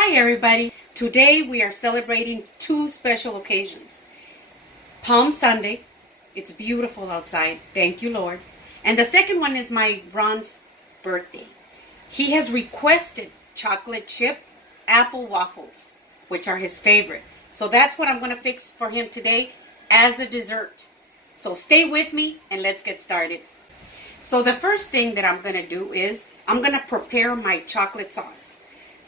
Hi everybody. Today we are celebrating two special occasions. Palm Sunday. It's beautiful outside. Thank you, Lord. And the second one is my Ron's birthday. He has requested chocolate chip apple waffles, which are his favorite. So that's what I'm going to fix for him today as a dessert. So stay with me and let's get started. So the first thing that I'm going to do is I'm going to prepare my chocolate sauce.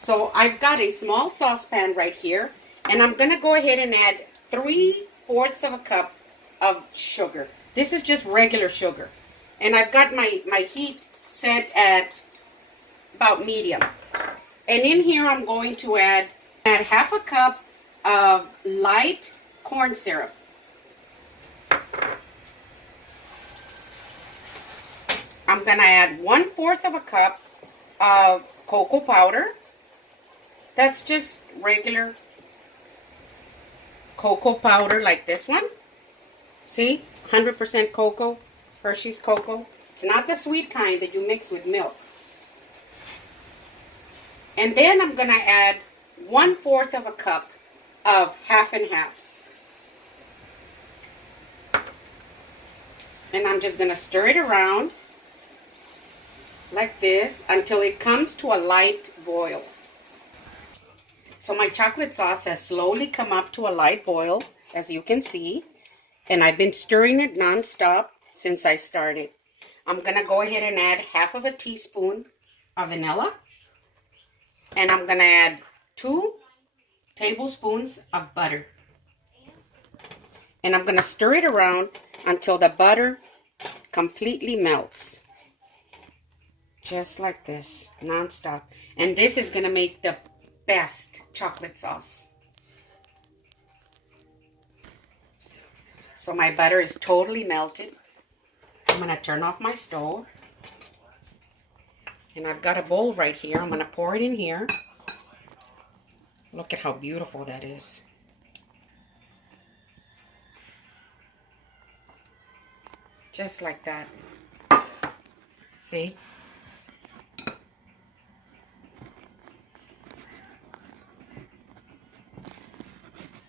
So I've got a small saucepan right here, and I'm going to go ahead and add 3/4 of a cup of sugar. This is just regular sugar. And I've got my heat set at about medium. And in here I'm going to add 1/2 cup of light corn syrup. I'm going to add 1/4 of a cup of cocoa powder. That's just regular cocoa powder like this one. See? 100% cocoa, Hershey's cocoa. It's not the sweet kind that you mix with milk. And then I'm going to add 1/4 of a cup of half and half. And I'm just going to stir it around like this until it comes to a light boil. So my chocolate sauce has slowly come up to a light boil, as you can see. And I've been stirring it non-stop since I started. I'm going to go ahead and add 1/2 teaspoon of vanilla. And I'm going to add 2 tablespoons of butter. And I'm going to stir it around until the butter completely melts. Just like this, non-stop. And this is going to make the best chocolate sauce. So my butter is totally melted. I'm going to turn off my stove. And I've got a bowl right here. I'm going to pour it in here. Look at how beautiful that is. Just like that. See?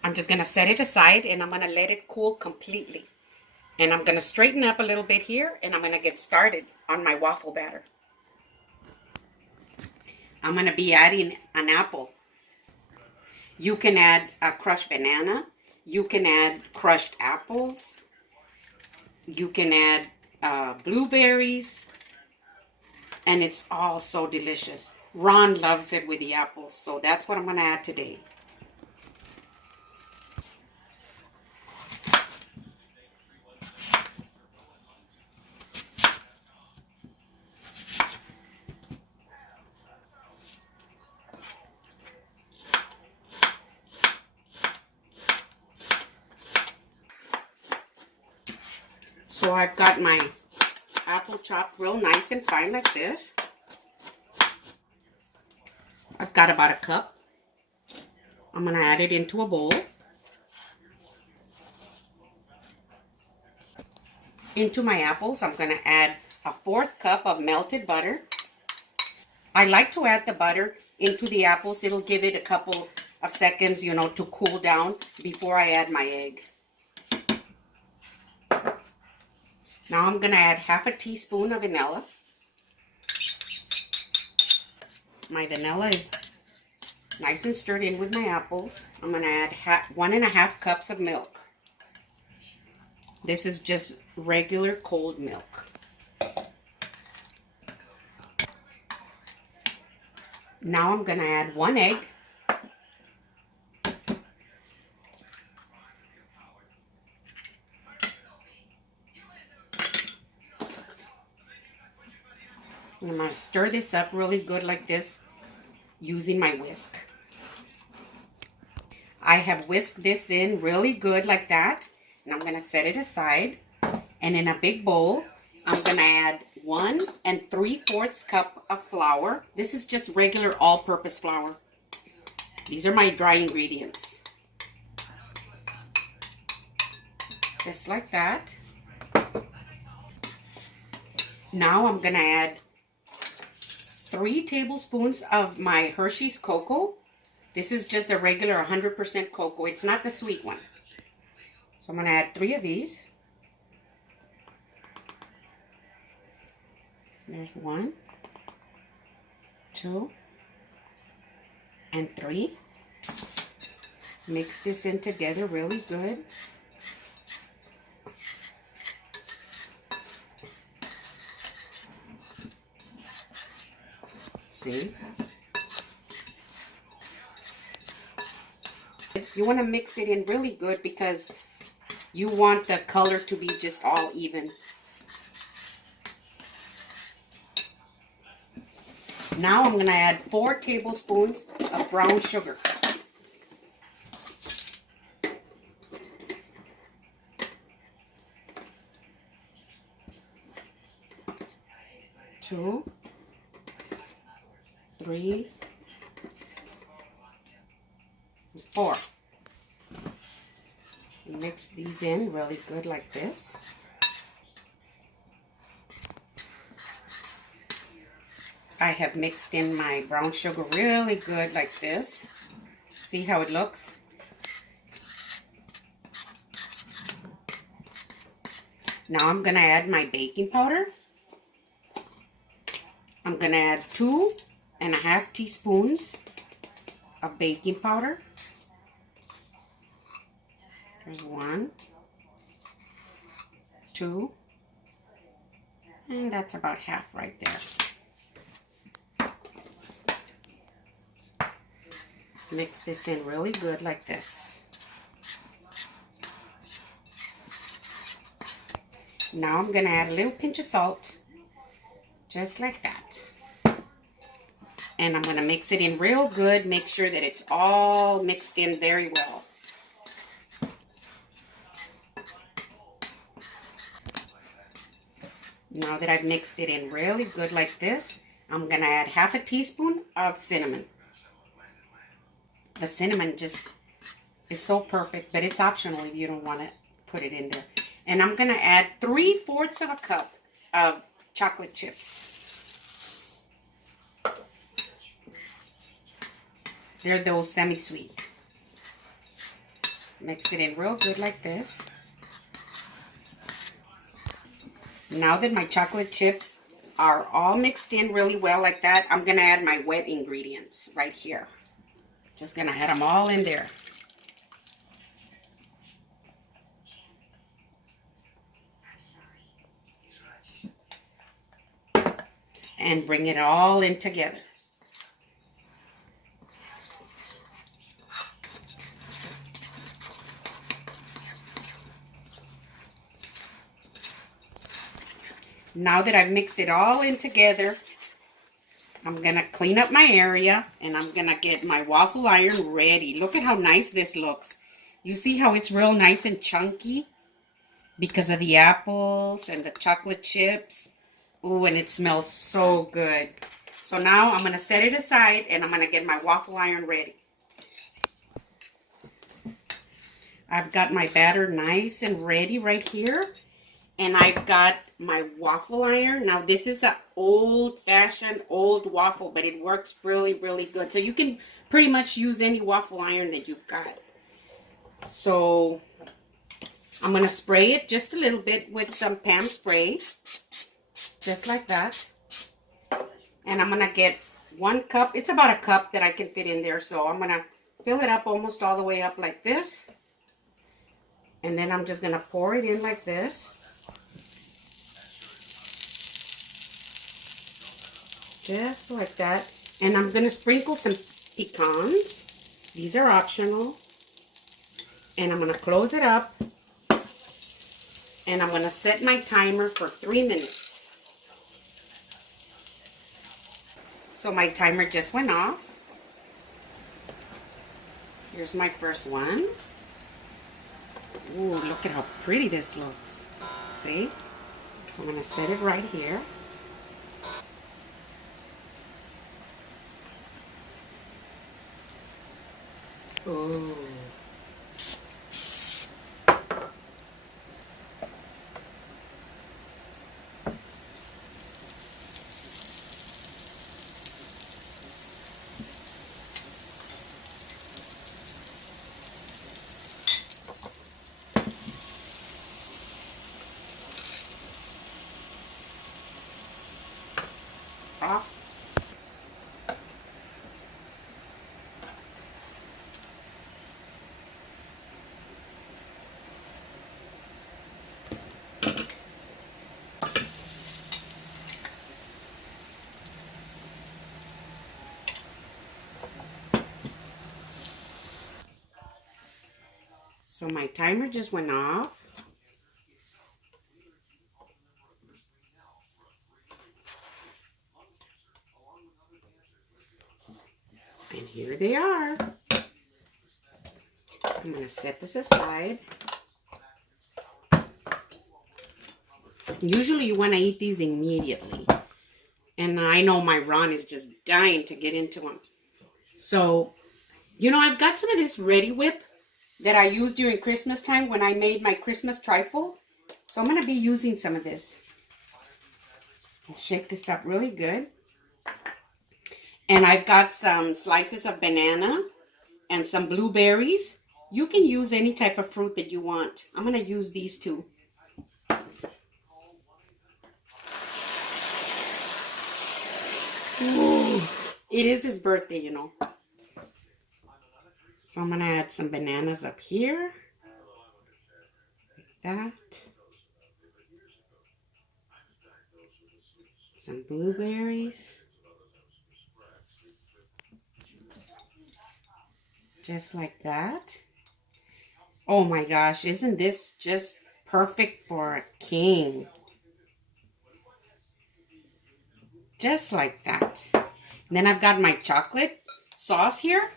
I'm just going to set it aside and I'm going to let it cool completely. And I'm going to straighten up a little bit here and I'm going to get started on my waffle batter. I'm going to be adding an apple. You can add a crushed banana. You can add crushed apples. You can add blueberries. And it's all so delicious. Ron loves it with the apples, so that's what I'm going to add today. So I've got my apple chopped real nice and fine like this. I've got about a cup. I'm going to add it into a bowl. Into my apples, I'm going to add 1/4 cup of melted butter. I like to add the butter into the apples. It'll give it a couple of seconds, you know, to cool down before I add my egg. Now I'm going to add 1/2 teaspoon of vanilla. My vanilla is nice and stirred in with my apples. I'm going to add 1.5 cups of milk. This is just regular cold milk. Now I'm going to add 1 egg. And I'm going to stir this up really good like this using my whisk. I have whisked this in really good like that. And I'm going to set it aside. And in a big bowl, I'm going to add 1 3/4 cup of flour. This is just regular all-purpose flour. These are my dry ingredients. Just like that. Now I'm going to add 3 tablespoons of my Hershey's cocoa. This is just a regular 100% cocoa. It's not the sweet one. So I'm going to add 3 of these. There's 1, 2, and 3. Mix this in together really good. See? You want to mix it in really good because you want the color to be just all even. Now I'm going to add 4 tablespoons of brown sugar. Two, 3, 4. Mix these in really good like this. I have mixed in my brown sugar really good like this. See how it looks? Now I'm going to add my baking powder. I'm going to add 2½ teaspoons of baking powder. There's 1, 2, and that's about half right there. Mix this in really good like this. Now I'm going to add a little pinch of salt, just like that. And I'm going to mix it in real good, make sure that it's all mixed in very well. Now that I've mixed it in really good like this, I'm going to add ½ teaspoon of cinnamon. The cinnamon just is so perfect, but it's optional if you don't want to put it in there. And I'm going to add 3/4 cup of chocolate chips. They're those semi-sweet. Mix it in real good like this. Now that my chocolate chips are all mixed in really well like that, I'm going to add my wet ingredients right here. Just going to add them all in there. And bring it all in together. Now that I've mixed it all in together, I'm going to clean up my area and I'm going to get my waffle iron ready. Look at how nice this looks. You see how it's real nice and chunky because of the apples and the chocolate chips. Ooh, and it smells so good. So now I'm going to set it aside and I'm going to get my waffle iron ready. I've got my batter nice and ready right here. And I've got my waffle iron. Now this is an old-fashioned old waffle, but it works really, really good. So you can pretty much use any waffle iron that you've got. So I'm going to spray it just a little bit with some Pam spray. Just like that. And I'm going to get 1 cup. It's about a cup that I can fit in there. So I'm going to fill it up almost all the way up like this. And then I'm just going to pour it in like this. Just like that. And I'm going to sprinkle some pecans. These are optional. And I'm going to close it up. And I'm going to set my timer for 3 minutes. So my timer just went off. Here's my first one. Ooh, look at how pretty this looks. See? So I'm going to set it right here. Ooh. So my timer just went off. And here they are. I'm going to set this aside. Usually you want to eat these immediately. And I know my Ron is just dying to get into them. So, you know, I've got some of this Ready Whip that I used during Christmas time when I made my Christmas trifle. So I'm going to be using some of this. I'll shake this up really good. And I've got some slices of banana and some blueberries. You can use any type of fruit that you want. I'm going to use these two. Ooh, it is his birthday, you know. So I'm going to add some bananas up here. Like that. Some blueberries. Just like that. Oh my gosh, isn't this just perfect for a king? Just like that. And then I've got my chocolate sauce here.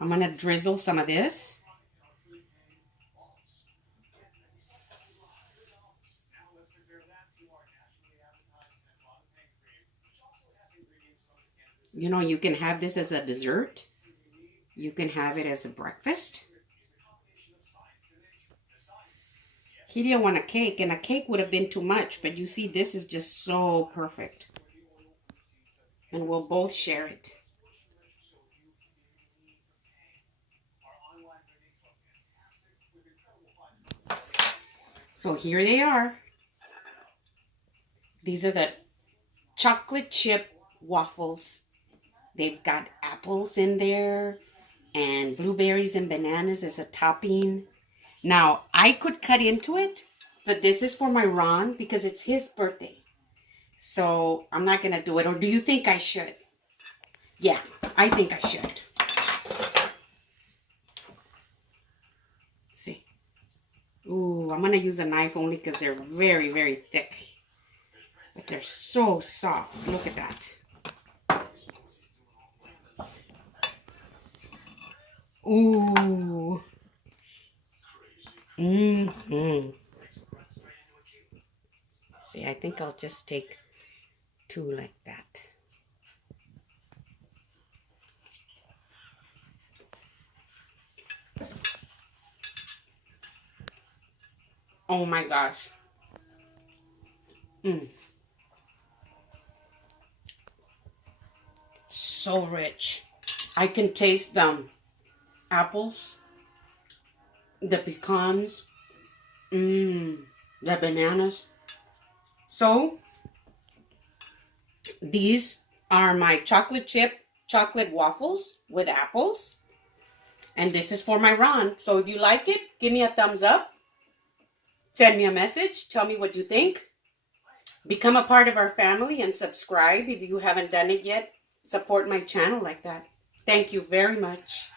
I'm going to drizzle some of this. You know, you can have this as a dessert. You can have it as a breakfast. He didn't want a cake, and a cake would have been too much. But you see, this is just so perfect. And we'll both share it. So here they are. These are the chocolate chip waffles. They've got apples in there and blueberries and bananas as a topping. Now, I could cut into it, but this is for my Ron because it's his birthday. So I'm not going to do it. Or do you think I should? Yeah, I think I should. See. Ooh, I'm going to use a knife only because they're very, very thick. But they're so soft. Look at that. Ooh. Mm-hmm. See, I think I'll just take two like that. Oh my gosh. So rich. I can taste them. Apples, the pecans, the bananas. So, these are my chocolate chip chocolate waffles with apples. And this is for my Ron. So if you like it, give me a thumbs up. Send me a message. Tell me what you think. Become a part of our family and subscribe if you haven't done it yet. Support my channel like that. Thank you very much.